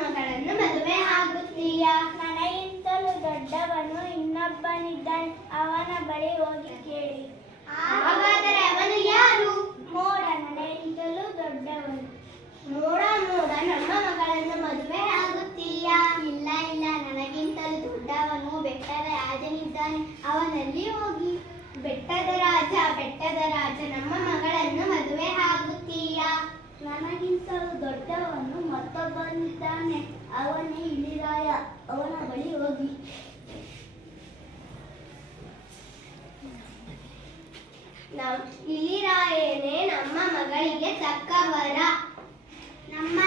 ಮಗಳನ್ನು ಮದುವೆ ಆಗುತ್ತೀಯಾ? ನನಗಿಂತಲೂ ದೊಡ್ಡವನು ಇನ್ನೊಬ್ಬನಿದ್ದಾನೆ, ಅವನ ಬಳಿ ಹೋಗಿ ಕೇಳಿ. ಹಾಗಾದರೆ ಅವನು ಯಾರು? ಮೋಡ, ನನಗಿಂತಲೂ ದೊಡ್ಡವನು. ಮೋಡ ನಮ್ಮ ಮಗಳನ್ನು ಮದುವೆ ಆಗುತ್ತೀಯಾ? ಇಲ್ಲ ಇಲ್ಲ, ನನಗಿಂತಲೂ ದೊಡ್ಡವನು ಬೆಟ್ಟದ ರಾಜನಿದ್ದಾನೆ, ಅವನಲ್ಲಿ ಹೋಗಿ. ಬೆಟ್ಟದ ರಾಜ ನಮ್ಮ ಮಗಳನ್ನು ಮದುವೆ ಆಗುತ್ತೀಯಾ? ನನಗಿಂತಲೂ ದೊಡ್ಡವನು ಮತ್ತೊಬ್ಬನಿದ್ದಾನೆ, ಅವನೇ ಇಲಿರಾಯ, ಅವನ ಬಳಿ ಹೋಗಿ. ಇಲಿರಾಯನೇ ನಮ್ಮ ಮಗಳಿಗೆ ತಕ್ಕ ವರ. ನಮ್ಮ